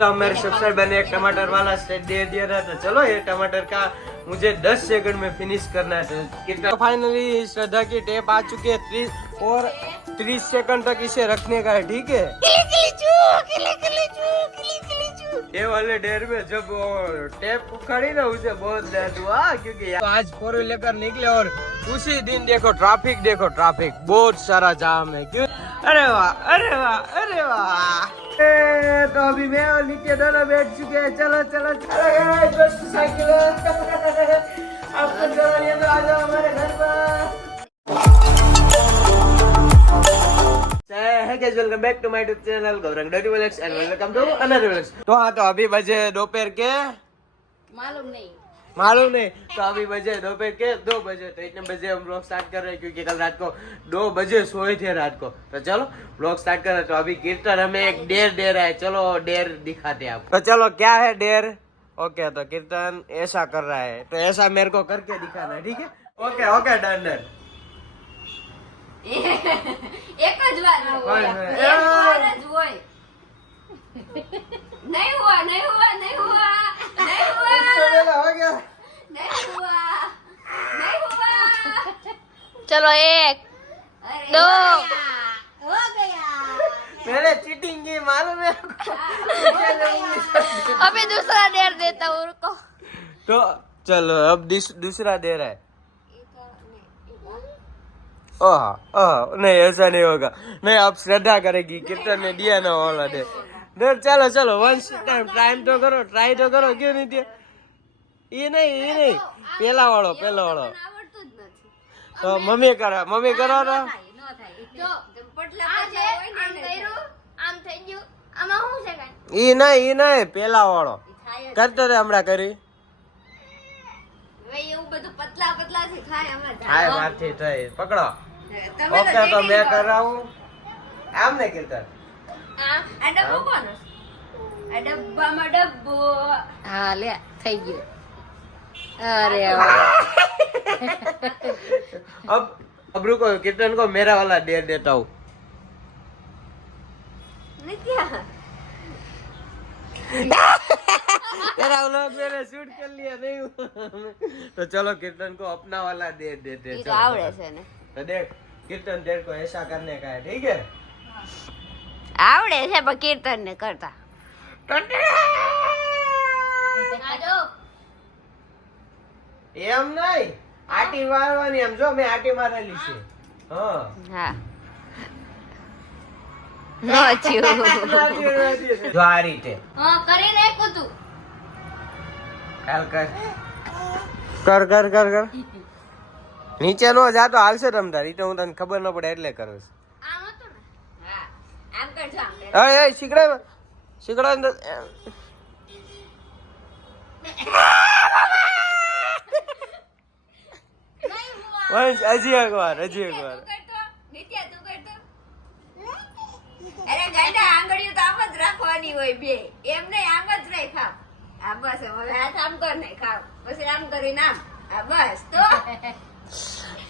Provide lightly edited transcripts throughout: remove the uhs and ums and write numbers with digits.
तो मेरे सब्सक्राइबर ने एक टमाटर वाला स्टेप दे दिया था, तो चलो ये टमाटर का मुझे 10 सेकंड में फिनिश करना है। तो फाइनली श्रद्धा की टेप आ चुकी है 30 और 30 सेकंड तक इसे रखने का है, ठीक है। ये वाले डेर में जब टेप उखाड़ी ना उसे बहुत दर्द हुआ, क्योंकि आज 4 व्हीलर लेकर निकले और उसी दिन देखो ट्रैफिक बहुत सारा जाम है। क्यों? अरे वाह अरे वाह अरे वाह। तो अभी मैं और नित्य दोनों बैठ चुके हैं। चलो चलो चलो साइकिल आपको चलो आ जाओ हमारे घर पर। Welcome back to my YouTube channel Gaurang dot and welcome to another vlogs. तो हाँ, तो अभी बजे दोपहर के मालूम नहीं तो अभी बजे दोपहर के 2 बजे। तो इतने बजे हम व्लॉग स्टार्ट कर रहे हैं, क्योंकि कल रात को 2 बजे सोए थे रात को। तो चलो व्लॉग स्टार्ट कर रहे हैं। तो अभी कीर्तन हमें एक डेर दे रहा है, चलो डेर दिखाते हैं आपको। तो चलो क्या है डेर? ओके, तो कीर्तन ऐसा कर रहा है, तो ऐसा मेरे को करके दिखाना है, ठीक है? Okay okay done. एक જ વાર નહીં હુઆ चलो 1 2 हो गया। मैंने चीटिंग की, मालूम है अभी दूसरा डेर देता हूँ, रुको। तो चलो अब दूसरा दे रहा है। नहीं ऐसा नहीं होगा, नहीं अब श्रद्धा करेगी। कीर्तन ने दिया ना वाला दे। चलो चलो वंस टाइम तो करो, ट्राई तो करो। क्यों नहीं दिया? ये नहीं पेला वालो तो मम्मी करो ना। ये नहीं पेला वालो करते थे हमड़ा करी पकड़ो। ओके, तो मैं कर रहा हूँ आम ने कीर्तन। हाँ ले થઈ ગયું। अरे अब रुको, कीर्तन को मेरा वाला डेर देता हूँ। तेरा व्लॉग मैंने शूट कर लिया नहीं हुआ। तो चलो कीर्तन को अपना वाला डेर देते हैं। तो देख कीर्तन डेर को ऐसा करने का है, ठीक है? આવડે છે પણ કીર્તન ને કરતા એમ નહીં, આટી મારવાની। એમ જો મેં આટી મારેલી છે। હા હા નો થયું જો આ રીતે હા કરી નાખ્યું તું। કર નીચે નો જાતો હાલશે તમ તારી, તો હું તને ખબર ન પડે એટલે કરું છું। આમ હતું ને? હા આમ કરજો, આમ એ શીકડા વંશ હજી એક વાર નિત્યા તું કરતો। અરે ગાંડા આંગળીઓ તો આમ જ રાખવાની હોય બે, એમ નહીં આમ જ રહી ખાવ। આ બસ હવે હાથ આમ કર નહીં ખાવ, પછી આમ કરીને આમ આ બસ।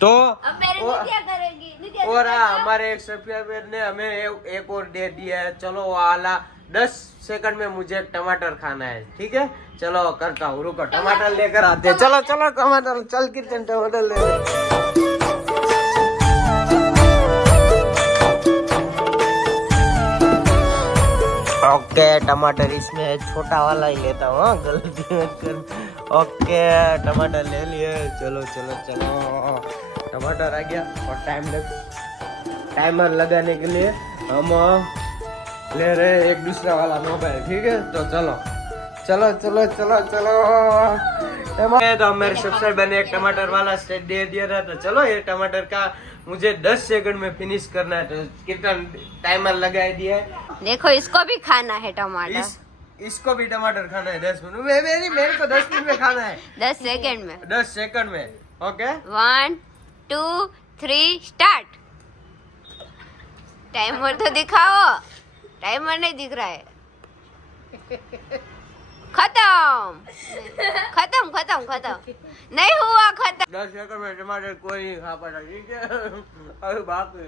तो अब मेरी नित्या करेगी। नित्या और हमारे एक सब्सक्राइबर ने हमें एक और दे दिया है। चलो वाला 10 सेकंड में मुझे टमाटर खाना है, ठीक है? चलो करता हूँ, रुको टमाटर लेकर आते हैं। चलो टमाटर, चल कीर्तन टमाटर ले। ओके टमाटर इसमें छोटा वाला ही लेता हूँ, गलती मत कर। ओके टमाटर ले लिए। चलो टमाटर आ गया और टाइमर लगाने के लिए हम ले रहे एक दूसरा वाला मोबाइल, ठीक है? तो चलो तो मेरे सब्सक्राइबर ने एक टमाटर वाला स्टेप दे दिया था, तो चलो ये टमाटर का मुझे 10 सेकंड में फिनिश करना है। तो कितना टाइमर लगा दिया है। देखो इसको भी खाना है टमाटर, इसको भी टमाटर खाना है 10 मिनट में। मेरे को 10 मिनट में खाना है, 10 सेकंड में। 10 सेकंड में। Okay 1 2 3 start. टाइमर तो दिखाओ, टाइमर नहीं दिख रहा है। खत्म नहीं हुआ खत्म। 10 सेकंड में टमाटर कोई नहीं खा पाता, ठीक है? अरे बाप रे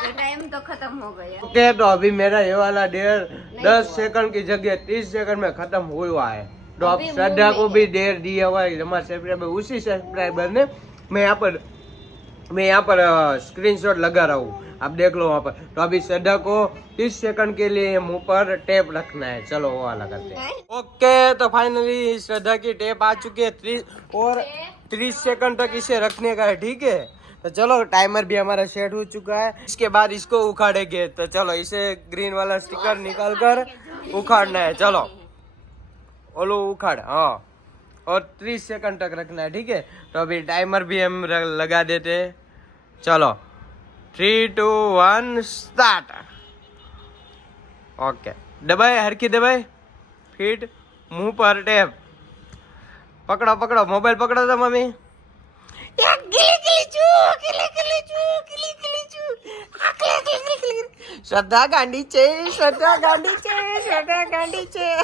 ये टाइम तो खत्म हो गया। ओके तो अभी मेरा ये वाला डेढ़ 10 सेकंड की जगह 30 सेकंड में खत्म हुआ है। तो आप अभी श्रद्धा मुंह को में भी डेढ़ दिया हुआ है हमारे सब्सक्राइबर, उसी सब्सक्राइबर ने मैं यहाँ पर स्क्रीनशॉट लगा रहा हूँ, आप देख लो वहाँ पर। तो अभी श्रद्धा को 30 सेकंड के लिए मुंह पर टेप रखना है, चलो वो वाला करते हैं। ओके तो फाइनली श्रद्धा की टेप आ चुकी है 30 सेकंड तक इसे रखने का है, ठीक है। तो चलो टाइमर भी हमारा सेट हो चुका है, इसके बाद इसको उखाड़ेंगे। तो चलो इसे ग्रीन वाला स्टिकर निकाल कर उखाड़ना है, चलो ओलो उखाड़, हाँ, और 30 सेकंड तक रखना है, ठीक है। तो अभी टाइमर भी हम लगा देते हैं, चलो 3 2 1 स्टार्ट। ओके दबाए, हर की दबाए, फिट मुंह पर टेप पकड़ो पकड़ो, मोबाइल पकड़ो तो मम्मी। श्रद्धा गांडी चे, श्रद्धा गांडी चे, श्रद्धा गांडी चे,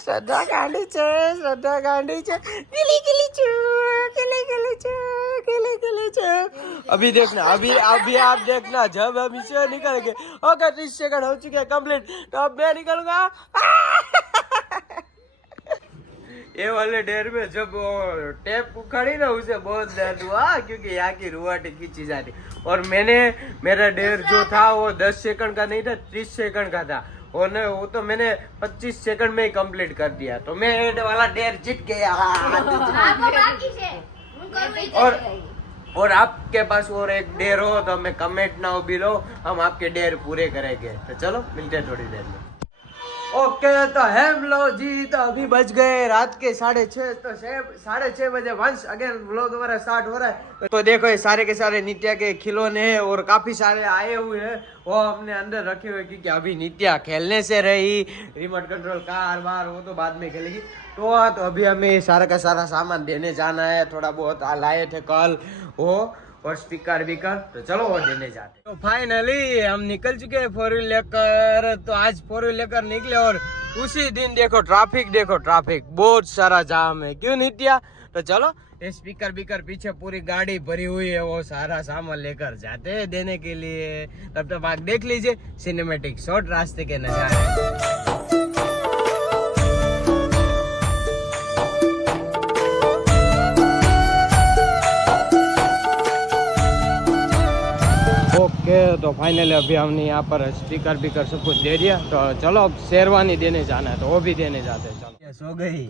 श्रद्धा गांडी चे, श्रद्धा गांडी चे, गिली गिली चू, गिली गिली चू, गिली गिली चू। अभी देखना, अभी आप देखना, जब हम इसे निकलेंगे, ओके 30 सेकंड हो चुके हैं कंप्लीट, तो अब मैं निकलूंगा। ये वाले डेर में जब टेप उखाड़ी ना, उसे बहुत दर्द हुआ क्योंकि यहाँ की रुआटी खींची जाती। और मेरा डेर जो था वो 10 सेकंड का नहीं था, 30 सेकंड का था, और वो तो मैंने 25 सेकंड में ही कंप्लीट कर दिया। तो मैं ये वाला डेर जीत गया। और आपके पास और एक डेर हो तो हमें कमेंट ना हो बिलो, हम आपके डेर पूरे करेंगे। तो चलो मिलते हैं थोड़ी देर में। ओके तो हेलो जी, तो अभी बज गए रात के 6:30, तो 6:30 बजे वंश अगेन व्लॉग हमारा स्टार्ट हो रहा है। तो देखो ये सारे के सारे नित्या के खिलौने हैं और काफी सारे आए हुए हैं, वो हमने अंदर रखे हुए क्योंकि अभी नित्या खेलने से रही, रिमोट कंट्रोल कार बार वो तो बाद में खेलेगी। तो अभी हमें सारा का सारा सामान देने जाना है, थोड़ा बहुत लाए थे कल वो, और स्पीकर बीकर, तो चलो वो देने जाते। तो फाइनली हम निकल चुके हैं 4 व्हील लेकर। तो आज 4 व्हील लेकर निकले और उसी दिन देखो ट्रैफिक बहुत सारा जाम है, क्यों नित्या। तो चलो ये स्पीकर बीकर पीछे पूरी गाड़ी भरी हुई है, वो सारा सामान लेकर जाते हैं देने के लिए। तब तक आप देख लीजिए सिनेमैटिक शॉट रास्ते के नजारे। ओके तो फाइनली अभी हमने यहाँ पर स्पीकर बीकर सब कुछ दे दिया। तो चलो अब शेरवानी देने जाना है, तो वो भी देने जाते हैं। चलो सो गई।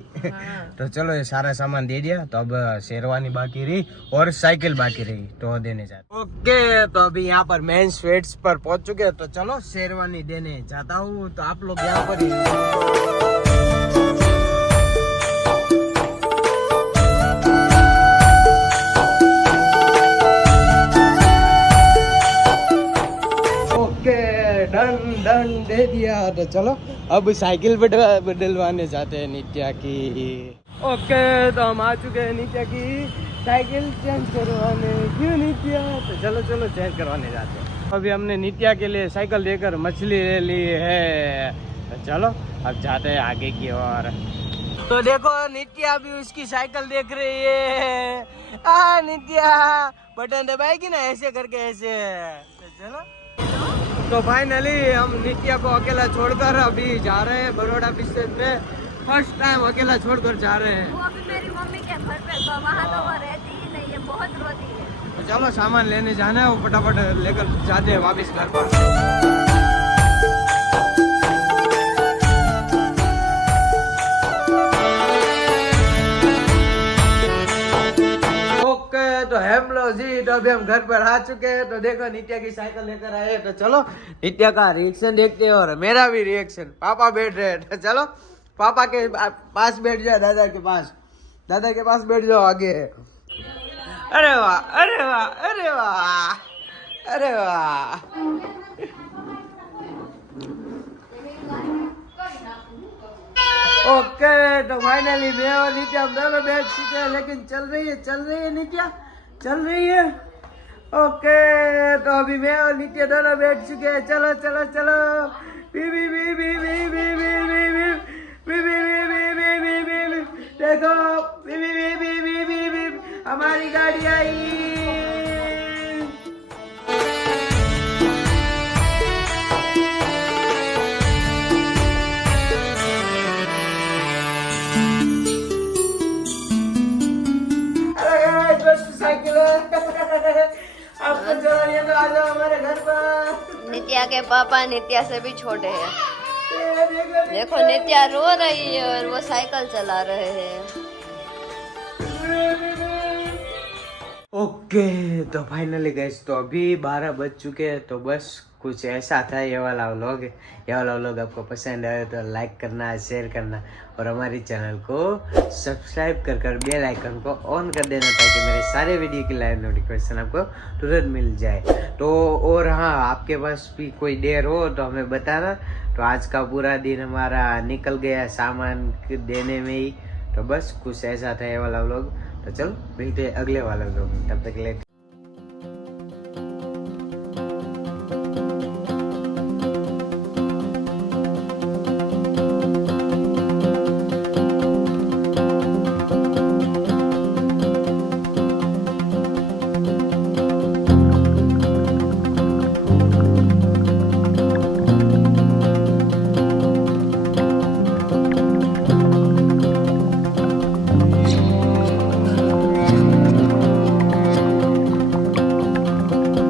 तो चलो ये सारा सामान दे दिया, तो अब शेरवानी बाकी रही और साइकिल बाकी रही, तो वो देने जाते। ओके तो अभी यहाँ पर मेन स्वीट्स पर पहुंच चुके हैं, तो चलो शेरवानी देने जाता हूँ। तो आप लोग यहाँ पर ही डन दे दिया। तो चलो अब साइकिल बदलवाने जाते हैं नित्या की। ओके तो हम आ चुके हैं नित्या की साइकिल चेंज करवाने। क्यों नित्या, तो चलो चेंज करवाने जाते हैं। अभी हमने नित्या के लिए साइकिल देकर मछली ले ली है, तो चलो अब जाते हैं आगे की ओर। तो देखो नित्या भी उसकी साइकिल देख रही है। नित्या बटन दबाएगी ना ऐसे करके, ऐसे। तो चलो तो फाइनली हम नित्या को अकेला छोड़कर अभी जा रहे हैं बड़ौदा पिस्टेज में। फर्स्ट टाइम अकेला छोड़कर जा रहे हैं। वो अभी मेरी मम्मी के घर पे, वहाँ तो वो रहती ही नहीं है, बहुत रोती है। तो चलो सामान लेने जाना है, वो फटाफट लेकर जाते हैं वापस घर पर। तो हेलो जी, तो अभी हम घर पर आ चुके हैं। तो देखो नित्या की साइकिल लेकर आए, तो चलो नित्या का रिएक्शन देखते हैं और मेरा भी रिएक्शन। पापा बैठ रहे हैं, तो चलो पापा के पास बैठ जाओ, दादा के पास बैठ जाओ आगे। अरे वाह अरे वाह अरे वाह अरे वाह। ओके तो फाइनली मैं और नित्या हम दोनों बैठ चुके हैं, लेकिन चल रही है नित्या, चल रही है। ओके तो अभी मैं और नित्या दोनों बैठ चुके हैं। चलो चलो चलो, बी बी बी बी बी बी बी बी बी बी बी बी बी, देखो बी बी बी बी बी बी बी, हमारी गाड़ी आई। नित्या के पापा नित्या से भी छोटे हैं। देखो नित्या रो रही है और वो साइकिल चला रहे हैं। ओके तो फाइनली गाइस तो अभी 12 बज चुके हैं। तो बस कुछ ऐसा था ये वाला व्लॉग। ये वाला व्लॉग आपको पसंद आए तो लाइक करना, शेयर करना और हमारी चैनल को सब्सक्राइब कर बेल आइकन को ऑन कर देना ताकि मेरे सारे वीडियो की लाइव नोटिफिकेशन आपको तुरंत मिल जाए। तो और हाँ, आपके पास भी कोई देर हो तो हमें बताना। तो आज का पूरा दिन हमारा निकल गया सामान देने में ही। तो बस कुछ ऐसा था ये वाला व्लॉग। तो चलो मिलते हैं अगले वाले व्लॉग में, तब तक के लिए